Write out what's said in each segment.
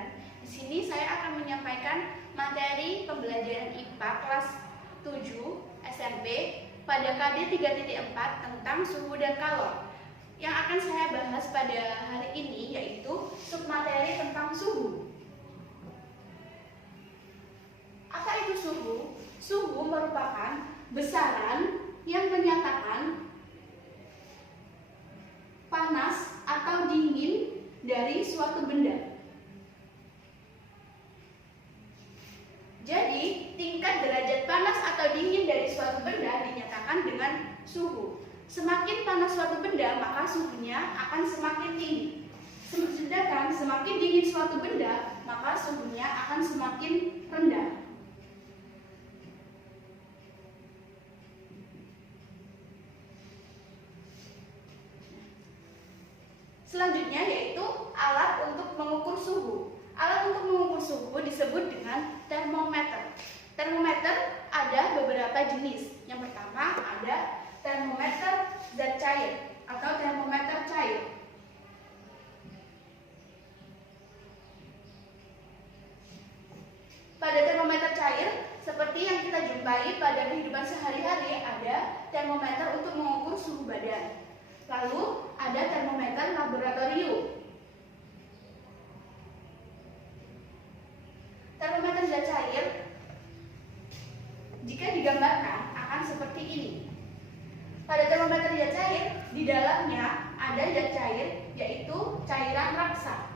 pelajaran. Di sini saya akan menyampaikan materi pembelajaran IPA kelas 7 SMP pada KD 3.4 tentang suhu dan kalor. Yang akan saya bahas pada hari ini yaitu submateri tentang suhu. Apa itu suhu? Suhu merupakan besaran yang menyatakan panas atau dingin dari suatu benda. Jadi, tingkat derajat panas atau dingin dari suatu benda dinyatakan dengan suhu. Semakin panas suatu benda, maka suhunya akan semakin tinggi. Sedangkan semakin dingin suatu benda, maka suhunya akan semakin rendah. Selanjutnya yaitu alat untuk mengukur suhu. Alat untuk mengukur suhu disebut dengan termometer. Termometer ada beberapa jenis. Yang pertama ada termometer zat cair atau termometer cair. Pada termometer cair, seperti yang kita jumpai pada kehidupan sehari-hari, ada termometer untuk mengukur suhu badan. Lalu ada termometer laboratorium. Termometer zat cair jika digambarkan akan seperti ini. Pada termometer zat cair, di dalamnya ada zat cair yaitu cairan raksa.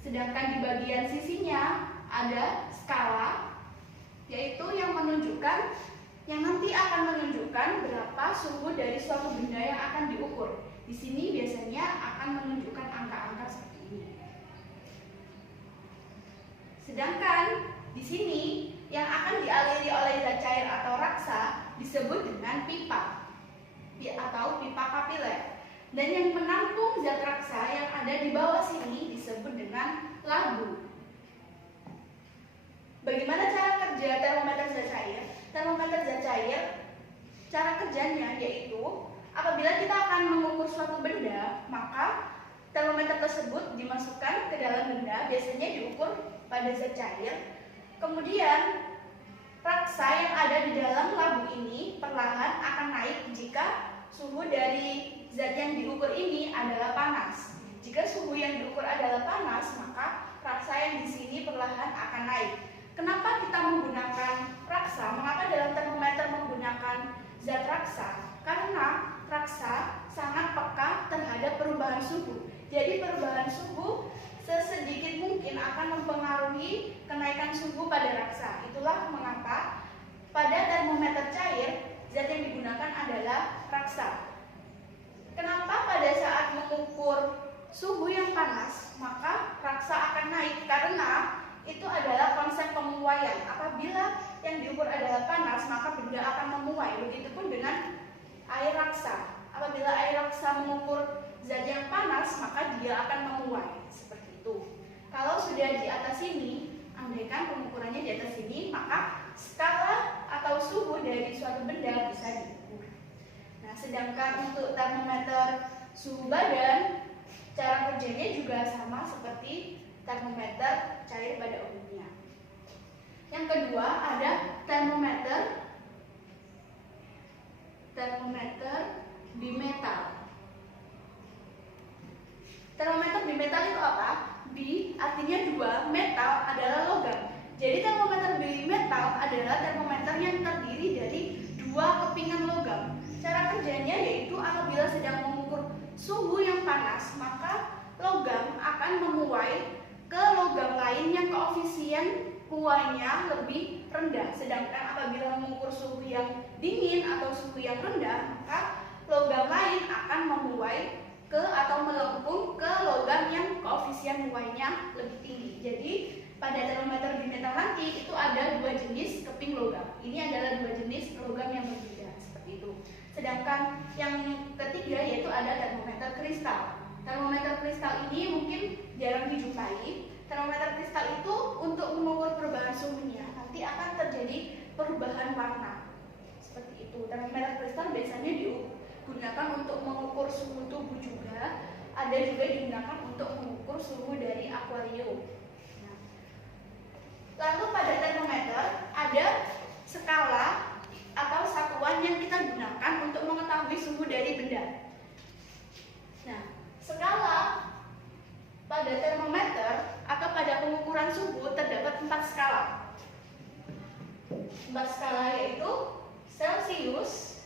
Sedangkan di bagian sisinya ada skala yaitu yang nanti akan menunjukkan berapa suhu dari suatu benda yang akan diukur. Di sini biasanya akan menunjukkan angka-angka seperti ini. Sedangkan di sini yang akan dialiri oleh zat cair atau raksa disebut dengan pipa atau pipa kapiler. Dan yang menampung zat raksa yang ada di bawah sini disebut dengan labu. Bagaimana cara kerja termometer zat cair? Termometer zat cair, cara kerjanya yaitu apabila kita akan mengukur suatu benda, maka termometer tersebut dimasukkan ke dalam benda, biasanya diukur pada zat cair. Kemudian raksa yang ada di dalam labu ini perlahan akan naik jika suhu dari zat yang diukur ini adalah panas. Jika suhu yang diukur adalah panas, maka raksa yang di sini perlahan akan naik. Kenapa kita menggunakan raksa? Mengapa dalam termometer menggunakan zat raksa? Karena raksa sangat peka terhadap perubahan suhu. Jadi perubahan suhu sesedikit mungkin akan mempengaruhi kenaikan suhu pada raksa. Itulah mengapa pada termometer cair zat yang digunakan adalah raksa. Kenapa pada saat mengukur suhu yang panas maka raksa akan naik? Karena itu adalah konsep pemuaian. Apabila yang diukur adalah panas, maka benda akan memuai. Begitupun dengan air raksa. Apabila air raksa mengukur zat yang panas, maka dia akan memuai. Seperti itu. Kalau sudah di atas sini, andaikan pengukurannya di atas sini, maka skala atau suhu dari suatu benda bisa diukur. Nah, sedangkan untuk termometer suhu badan, cara kerjanya juga sama seperti termometer cair pada umumnya. Yang kedua ada termometer bimetal. Termometer bimetal itu apa? Bi artinya dua, metal adalah logam. Jadi termometer bimetal adalah termometer yang terdiri dari dua kepingan logam. Cara kerjanya yaitu apabila sedang mengukur suhu yang panas, maka logam akan memuai ke logam lain yang koefisien muainya lebih rendah. Sedangkan apabila mengukur suhu yang dingin atau suhu yang rendah, maka logam lain akan memuai ke atau melengkung ke logam yang koefisien muainya lebih tinggi. Jadi pada termometer bimetal nanti itu ada dua jenis keping logam. Ini adalah dua jenis logam yang berbeda seperti itu. Sedangkan yang ketiga yaitu ada termometer kristal. Termometer kristal ini mungkin jarang dijumpai. Termometer kristal itu untuk mengukur perubahan suhunya. Nanti akan terjadi perubahan warna. Seperti itu. Termometer kristal biasanya digunakan untuk mengukur suhu tubuh juga. Ada juga digunakan untuk mengukur suhu dari akuarium. Nah, lalu pada termometer ada skala atau satuan yang kita gunakan untuk mengetahui suhu dari benda. Nah, skala pada termometer atau pada pengukuran suhu terdapat 4 skala. 4 skala yaitu Celsius,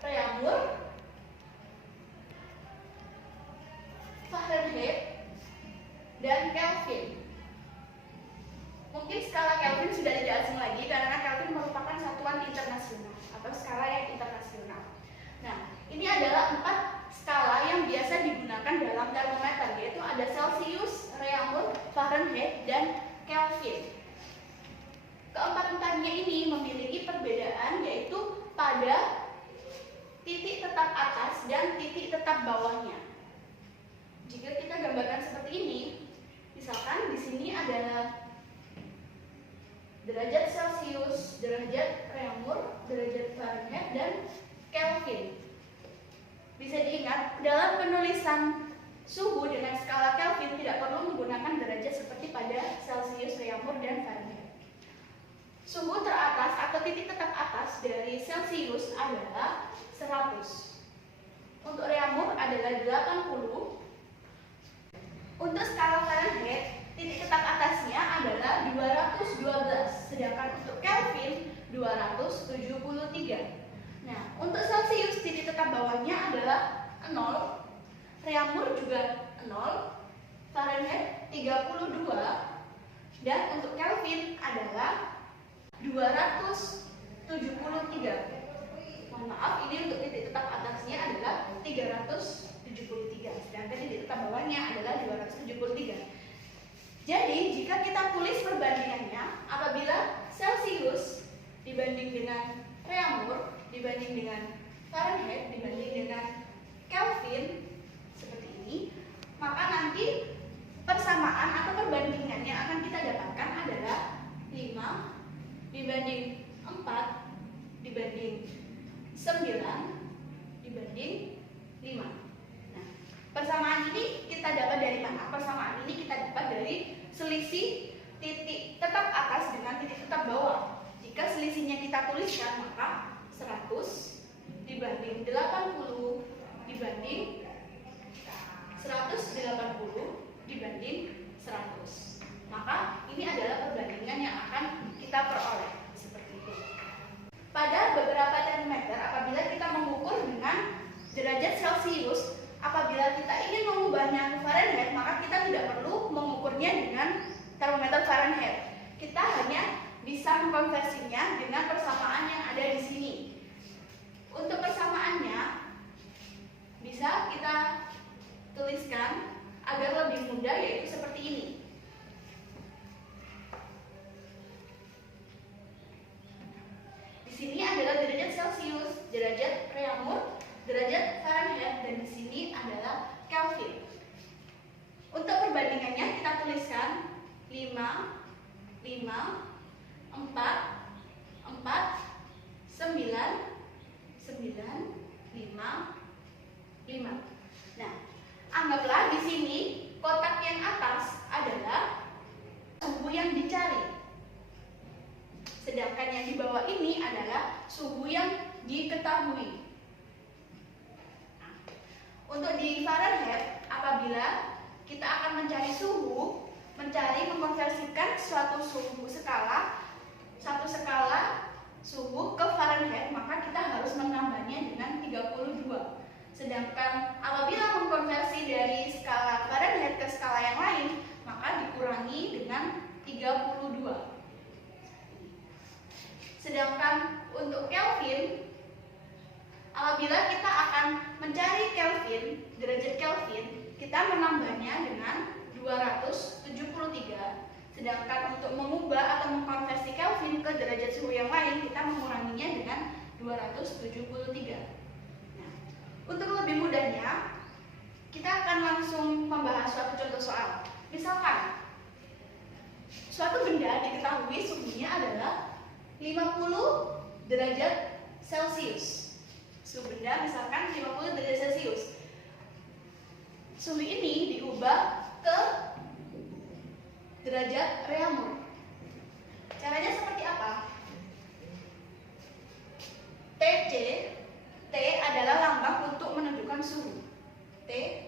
Reaumur, Fahrenheit, dan Kelvin. Mungkin skala Kelvin sudah tidak asing lagi karena Kelvin merupakan satuan internasional atau skala yang internasional. Nah, ini adalah 4 skala yang biasa digunakan dalam termometer, yaitu ada Celsius, Reaumur, Fahrenheit, dan Kelvin. Keempat-empatnya ini memiliki perbedaan yaitu pada titik tetap atas dan titik tetap bawahnya. Jika kita gambarkan seperti ini, misalkan di sini adalah derajat Celsius, derajat Reaumur, derajat Fahrenheit, dan Kelvin. Bisa diingat, dalam penulisan suhu dengan skala Kelvin tidak perlu menggunakan derajat seperti pada Celsius, Reaumur, dan Fahrenheit. Suhu teratas atau titik tetap atas dari Celsius adalah 100. Untuk Reaumur adalah 80. Untuk skala Fahrenheit, titik tetap atasnya adalah 212, sedangkan untuk Kelvin 273. Nah, untuk Celsius titik tetap bawahnya adalah 0, Reaumur juga 0, Fahrenheit 32, dan untuk Kelvin adalah 273. Mohon maaf, ini untuk titik tetap atasnya adalah 373, sedangkan titik tetap bawahnya adalah 273. Jadi, jika kita tulis perbandingannya, apabila Celsius dibanding dengan Reaumur, dibanding dengan Fahrenheit, dibanding dengan Kelvin, seperti ini, maka nanti persamaan atau perbandingan yang akan kita dapatkan adalah 5 dibanding 4 dibanding 9 dibanding 5. Nah, persamaan ini kita dapat dari mana? Persamaan ini kita dapat dari selisih titik tetap atas dengan titik tetap bawah. Jika selisihnya kita tuliskan, maka 100 dibanding 80 dibanding 180 dibanding 100. Maka ini adalah perbandingan yang akan kita peroleh seperti itu. Pada beberapa termometer, apabila kita mengukur dengan derajat Celsius, apabila kita ingin mengubahnya ke Fahrenheit, maka kita tidak perlu mengukurnya dengan termometer Fahrenheit. Kita hanya bisa mengkonversinya dengan persamaan yang ada di sini. Untuk persamaannya bisa kita tuliskan agar lebih mudah, yaitu seperti ini. Di sini adalah derajat Celsius, derajat Reaumur, derajat Fahrenheit, dan di sini adalah Kelvin. Untuk perbandingannya kita tuliskan 5, 5, 4, 4, 9, 9, 5, 5. Nah, anggaplah di sini kotak yang atas adalah suhu yang dicari, sedangkan yang di bawah ini adalah suhu yang diketahui. Nah, untuk di Fahrenheit, apabila kita akan mencari suhu, mengkonversikan satu skala suhu ke Fahrenheit, maka kita harus menambahnya dengan 32. Sedangkan apabila mengkonversi dari skala Fahrenheit ke skala yang lain, maka dikurangi dengan 32. Sedangkan untuk Kelvin, apabila kita akan mencari Kelvin, derajat Kelvin, kita menambahnya dengan 273. Sedangkan untuk mengubah atau mengkonversi Kelvin ke derajat suhu yang lain, kita menguranginya dengan 273. Nah, untuk lebih mudahnya, kita akan langsung membahas suatu contoh soal. Misalkan, suatu benda diketahui suhunya adalah 50 derajat Celcius. Suhu benda misalkan 50 derajat Celcius. suhu ini diubah ke derajat Reaumur. Caranya seperti apa? TC, T adalah lambang untuk menunjukkan suhu. T,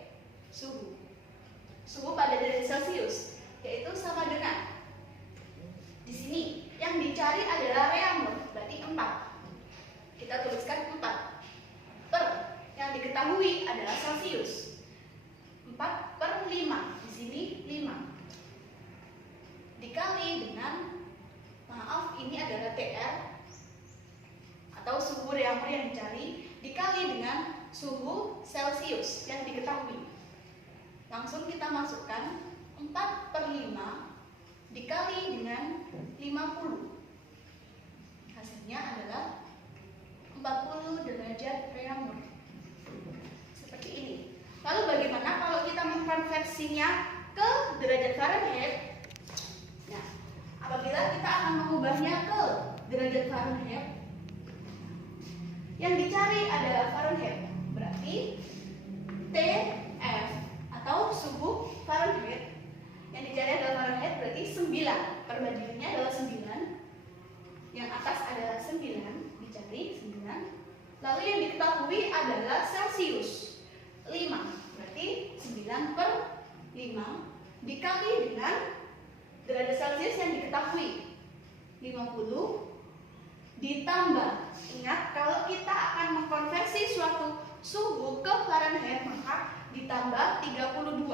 suhu. Suhu pada derajat Celcius, yaitu sama dengan di sini yang dicari adalah Reaumur, berarti 4. Kita tuliskan 4 per yang diketahui adalah Celcius. 4 per 5, di sini 5. Dikali dengan, maaf, ini adalah TR atau suhu Reaumur yang dicari, dikali dengan suhu Celcius yang diketahui. Langsung kita masukkan 4 per 5 dikali dengan 50. Hasilnya adalah 40 derajat Reaumur. Seperti ini. Lalu bagaimana kalau kita mengkonversinya ke derajat Fahrenheit? Nah, apabila kita akan mengubahnya ke derajat Fahrenheit, yang dicari adalah Fahrenheit. Berarti TF atau suhu Fahrenheit yang dicari adalah Fahrenheit, berarti 9. Perbandingannya adalah 9. Yang atas adalah 9, dicari 9. Lalu yang diketahui adalah Celcius 5. Berarti 9 per 5 dikali dengan derajat Celcius yang diketahui 50 ditambah, ingat kalau kita akan mengkonversi suatu suhu ke Fahrenheit maka ditambah 32.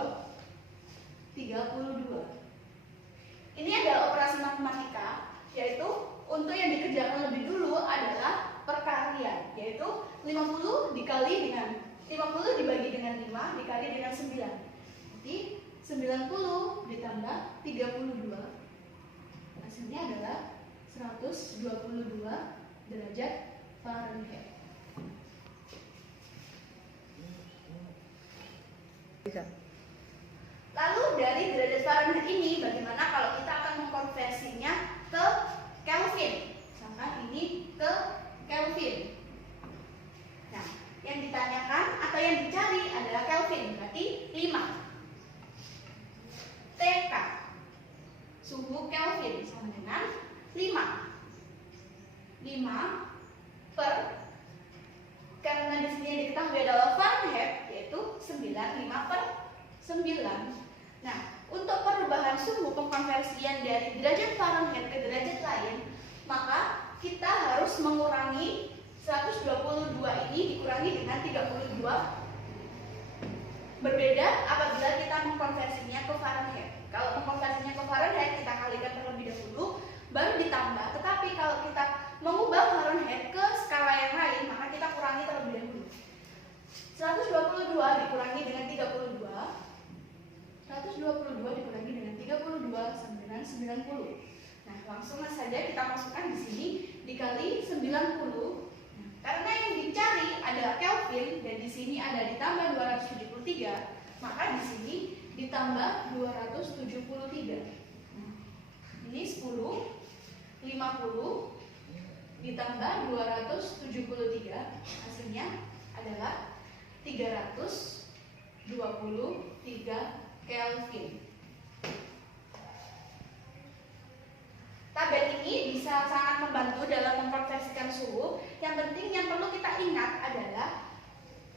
Ini adalah operasi matematika, yaitu untuk yang dikerjakan lebih dulu adalah perkalian, yaitu 50 dikali dengan 50 dibagi dengan 5 dikali dengan 9. Jadi 90 ditambah 32. Hasilnya adalah 122 derajat Fahrenheit. Lalu dari derajat Fahrenheit ini bagaimana kalau kita akan mengkonversinya ke Kelvin? Misalkan ini ke Kelvin. Nah, yang ditanyakan atau yang dicari adalah Kelvin, berarti 5. TK, suhu Kelvin sama dengan 5 per, karena di sini yang diketahui adalah Fahrenheit, yaitu 5 per 9. Nah, untuk perubahan suhu pengkonversian dari derajat Fahrenheit ke derajat lain, maka kita harus mengurangi 122 ini dikurangi dengan 32. Berbeda apabila kita mengkonversinya ke Fahrenheit. Kalau mengkonversinya ke Fahrenheit kita kalikan terlebih dahulu, baru ditambah. Tetapi kalau kita mengubah Fahrenheit ke skala yang lain, maka kita kurangi terlebih dahulu. 122 dikurangi dengan 32. 122 dikurangi dengan 32 sama dengan 90. Nah, langsung saja kita masukkan di sini dikali 90. Karena yang dicari adalah Kelvin dan di sini ada ditambah 273, maka di sini ditambah 273. Ini 10, 50 ditambah 273, hasilnya adalah 323 Kelvin. Tabel ini bisa sangat membantu dalam mengkonversikan suhu. Yang penting yang perlu kita ingat adalah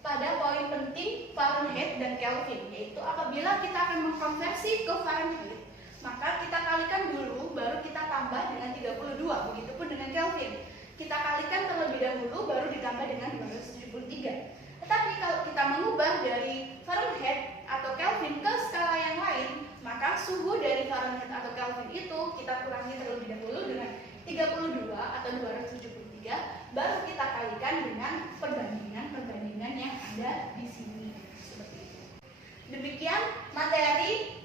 pada poin penting Fahrenheit dan Kelvin, yaitu apabila kita akan mengkonversi ke Fahrenheit, maka kita kalikan dulu baru kita tambah dengan 32. Begitupun dengan Kelvin. Kita kalikan terlebih dahulu baru ditambah dengan 273. Tetapi kalau kita mengubah dari Fahrenheit atau Kelvin ke skala yang lain, maka suhu dari Fahrenheit atau Kelvin itu kita kurangi terlebih dahulu dengan 32 atau 273, baru kita kalikan dengan perbandingan yang ada di sini. Seperti itu. Demikian materi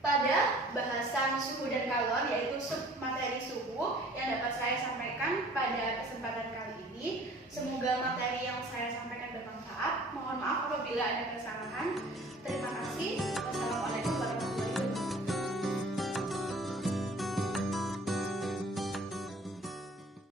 pada bahasan suhu dan kalor, yaitu sub materi suhu yang dapat saya sampaikan pada kesempatan kali ini. Semoga materi yang saya sampaikan bermanfaat. Mohon maaf apabila ada kesalahan. Terima kasih. Wassalamualaikum.